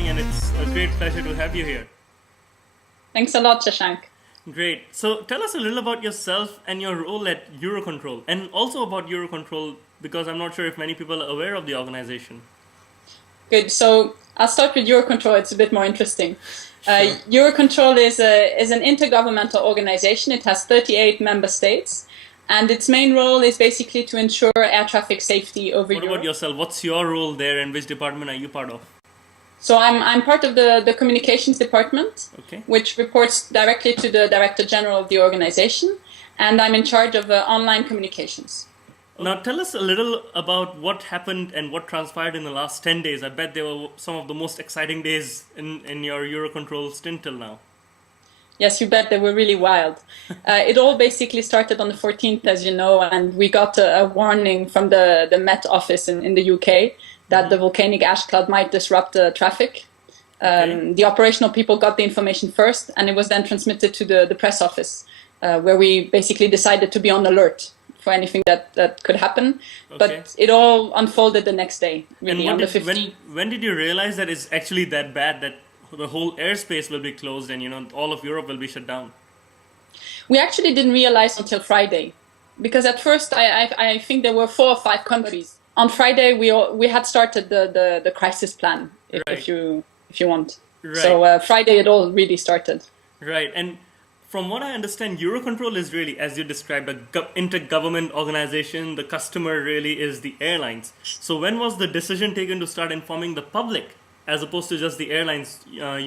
time, and it's a great pleasure to have you here. Thanks a lot, Shashank. Great. So tell us a little about yourself and your role at Eurocontrol, and also about Eurocontrol, because I'm not sure if many people are aware of the organization. Good. So I'll start with Eurocontrol. It's a bit more interesting. Sure. Eurocontrol is an intergovernmental organization. It has 38 member states, and its main role is basically to ensure air traffic safety over What Europe. about yourself? What's your role there, and which department are you part of? So I'm part of the communications department, Okay. which reports directly to the Director General of the organization, and I'm in charge of online communications. Now tell us a little about what happened and what transpired in the last 10 days. I bet they were some of the most exciting days in your Eurocontrol stint till now. Yes, you bet. They were really wild. It all basically started on the 14th, as you know, and we got a warning from the Met office in the UK that the volcanic ash cloud might disrupt traffic. Okay. The operational people got the information first, and it was then transmitted to the press office, where we basically decided to be on alert for anything that could happen. Okay. But it all unfolded the next day, really, And on the 15th. when did you realize that it's actually that bad, that the whole airspace will be closed and all of Europe will be shut down? We actually didn't realize until Friday, because at first I think there were 4 or 5 countries. On Friday we had started the crisis plan, if Right. you want. Right. So Friday it all really started. Right, and from what I understand, Eurocontrol is really, as you described, a intergovernment organization. The customer really is the airlines. So when was the decision taken to start informing the public, as opposed to just the airlines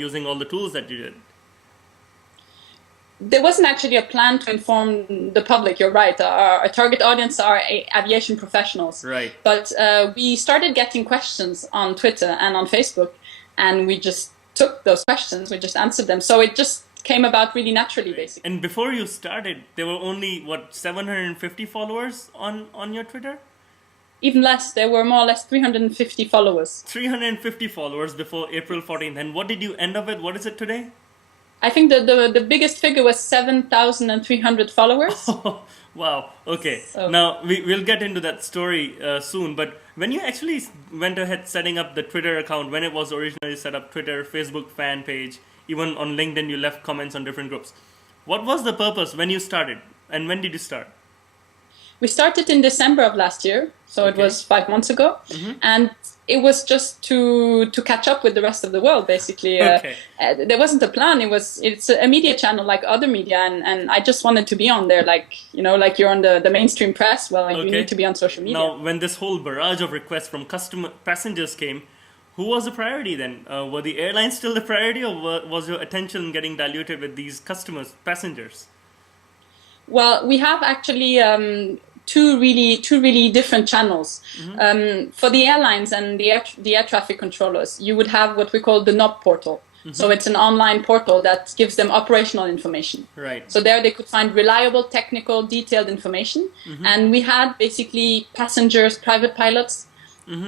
using all the tools that you did? There wasn't actually a plan to inform the public. You're right. Our target audience are aviation professionals. Right. But we started getting questions on Twitter and on Facebook, and we just took those questions. We just answered them. So it just came about really naturally, basically. And before you started, there were only, 750 followers on your Twitter? Even less. There were more or less 350 followers. 350 followers before April 14th. And what did you end up with? What is it today? I think the biggest figure was 7,300 followers. Wow. Okay. So- Now, we'll get into that story soon. But when you actually went ahead setting up the Twitter account, when it was originally set up, Twitter, Facebook fan page, even on LinkedIn, you left comments on different groups. What was the purpose when you started? And when did you start? We started in December of last year, so it Okay. was 5 months ago. And it was just to catch up with the rest of the world, basically. Okay. There wasn't a plan. It's a media channel like other media, and I just wanted to be on there, like you're on the mainstream press. Well, you Okay. need to be on social media. Now, when this whole barrage of requests from passengers came, who was the priority then? Were the airlines still the priority, or was your attention getting diluted with these passengers? Well, we have actually two really different channels. For the airlines and the air traffic controllers, you would have what we call the NOP portal. So it's an online portal that gives them operational information. Right. So there they could find reliable, technical, detailed information. And we had basically passengers, private pilots,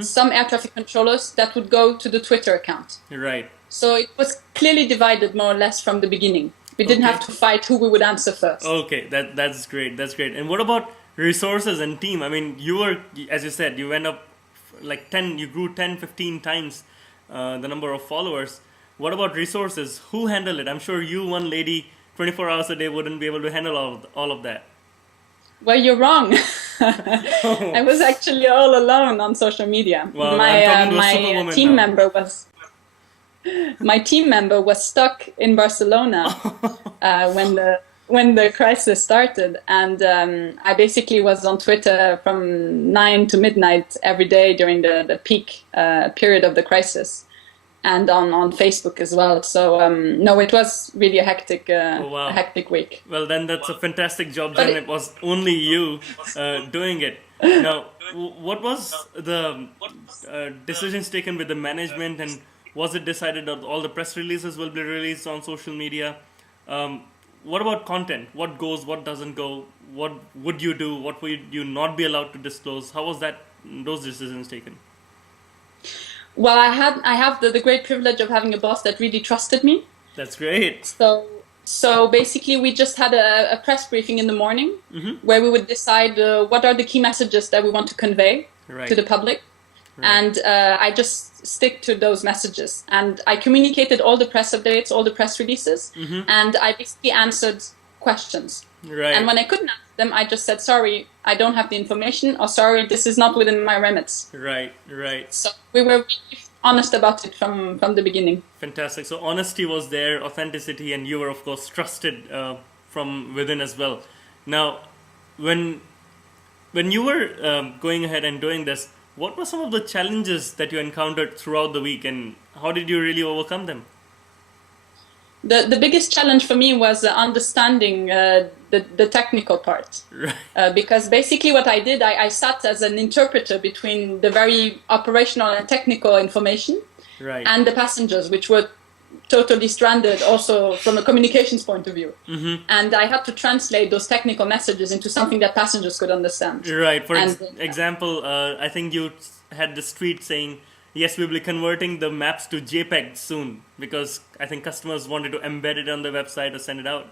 some air traffic controllers that would go to the Twitter account. Right. So it was clearly divided more or less from the beginning. We didn't Okay. have to fight who we would answer first. Okay, that's great. That's great. And what about resources and team? I mean, you were, as you said, you went up like 10, you grew 10, 15 times the number of followers. What about resources? Who handled it? I'm sure you, one lady, 24 hours a day, wouldn't be able to handle all of that. Well, you're wrong. I was actually all alone on social media. Well, I'm talking to a superwoman My team member was stuck in Barcelona when the crisis started, and I basically was on Twitter from 9 to midnight every day during the peak period of the crisis, and on Facebook as well. So no, it was really a hectic wow. a hectic week. Well, then that's a fantastic job. But Then it was only you doing it. Now, what was the decisions taken with the management, and was it decided that all the press releases will be released on social media? What about content? What goes, what doesn't go? What would you do? What would you not be allowed to disclose? How was those decisions taken? Well, I have the great privilege of having a boss that really trusted me. That's great. So basically, we just had a press briefing in the morning where we would decide what are the key messages that we want to convey Right. to the public. And I just stick to those messages. And I communicated all the press updates, all the press releases, and I basically answered questions. Right. And when I couldn't answer them, I just said, sorry, I don't have the information, or sorry, this is not within my remits. Right, right. So we were really honest about it from the beginning. Fantastic. So honesty was there, authenticity, and you were, of course, trusted from within as well. Now, when you were going ahead and doing this, what were some of the challenges that you encountered throughout the week, and how did you really overcome them? The biggest challenge for me was understanding the technical part. Right. Because basically what I did, I sat as an interpreter between the very operational and technical information Right. and the passengers, which were totally stranded also from a communications point of view. And I had to translate those technical messages into something that passengers could understand. Right. For And, example, I think you had this tweet saying, yes, we'll be converting the maps to JPEG soon, because I think customers wanted to embed it on their website or send it out.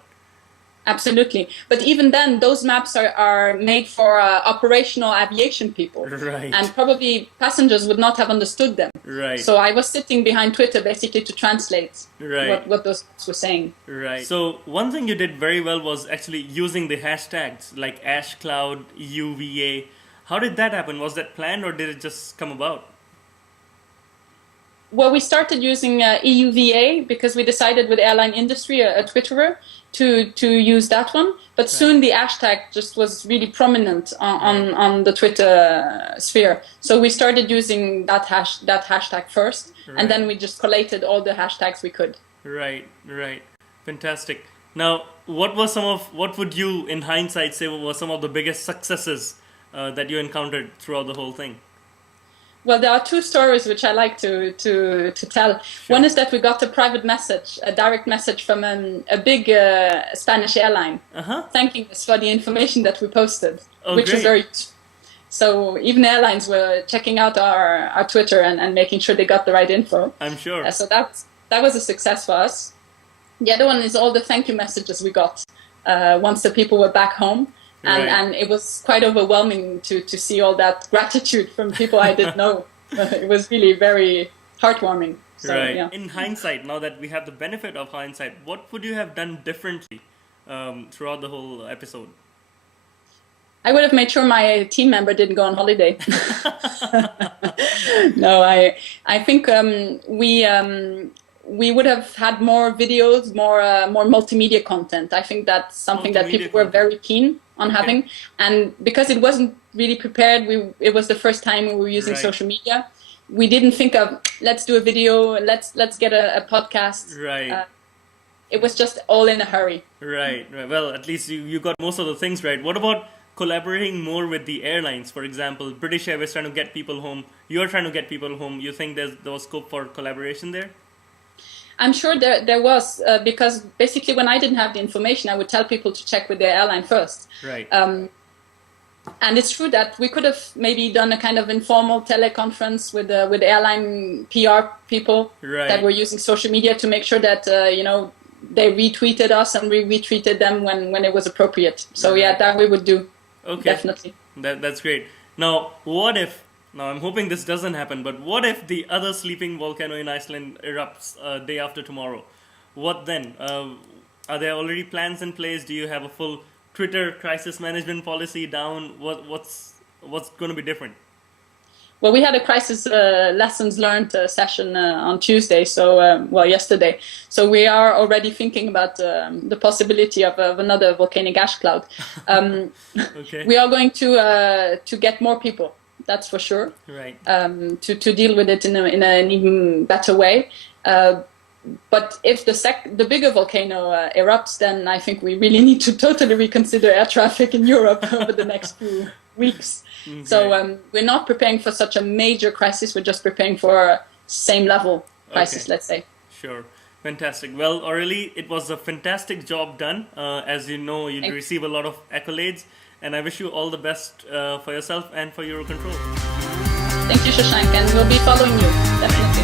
Absolutely. But even then, those maps are made for operational aviation people. Right. And probably passengers would not have understood them. Right. So I was sitting behind Twitter basically to translate Right. what those maps were saying. Right. So one thing you did very well was actually using the hashtags like ashcloud, UVA. How did that happen? Was that planned or did it just come about? Well, we started using EUVA because we decided with airline industry, a Twitterer, to use that one. But soon the hashtag just was really prominent on the Twitter sphere. So we started using that hashtag first, and then we just collated all the hashtags we could. Right, right. Fantastic. Now, what would you, in hindsight, say were some of the biggest successes that you encountered throughout the whole thing? Well, there are two stories which I like to tell. Sure. One is that we got a private message, a direct message from a big Spanish airline, thanking us for the information that we posted, which great. was very. So even airlines were checking out our Twitter and making sure they got the right info. I'm sure. So that was a success for us. The other one is all the thank you messages we got once the people were back home. Right. And it was quite overwhelming to see all that gratitude from people I didn't know. It was really very heartwarming. So, Right. yeah. In hindsight, now that we have the benefit of hindsight, what would you have done differently throughout the whole episode? I would have made sure my team member didn't go on holiday. No, I think we would have had more videos, more multimedia content. I think that's something that people were very keen on having. And because it wasn't really prepared, it was the first time we were using social media. We didn't think of, let's do a video, let's get a podcast. Right. It was just all in a hurry. Right. Well, at least you got most of the things right. What about collaborating more with the airlines? For example, British Airways trying to get people home. You're trying to get people home. You think there was scope for collaboration there? I'm sure there was, because basically when I didn't have the information, I would tell people to check with their airline first. Right. And it's true that we could have maybe done a kind of informal teleconference with airline PR people that were using social media to make sure that they retweeted us and we retweeted them when it was appropriate. So yeah, that we would do. Okay. Definitely. That's great. Now, what if? Now, I'm hoping this doesn't happen, but what if the other sleeping volcano in Iceland erupts day after tomorrow? What then? Are there already plans in place? Do you have a full Twitter crisis management policy down? What's going to be different? Well, we had a crisis lessons learned session on Tuesday, yesterday. So we are already thinking about the possibility of another volcanic ash cloud. Okay. We are going to get more people. That's for sure. Right. To deal with it in an even better way. But if the bigger volcano erupts, then I think we really need to totally reconsider air traffic in Europe over the next few weeks. Okay. So we're not preparing for such a major crisis. We're just preparing for a same level crisis, let's say. Sure. Fantastic. Well, Aurélie, it was a fantastic job done. As you know, you receive a lot of accolades. And I wish you all the best for yourself and for Eurocontrol. Thank you, Shashank, and we'll be following you, definitely.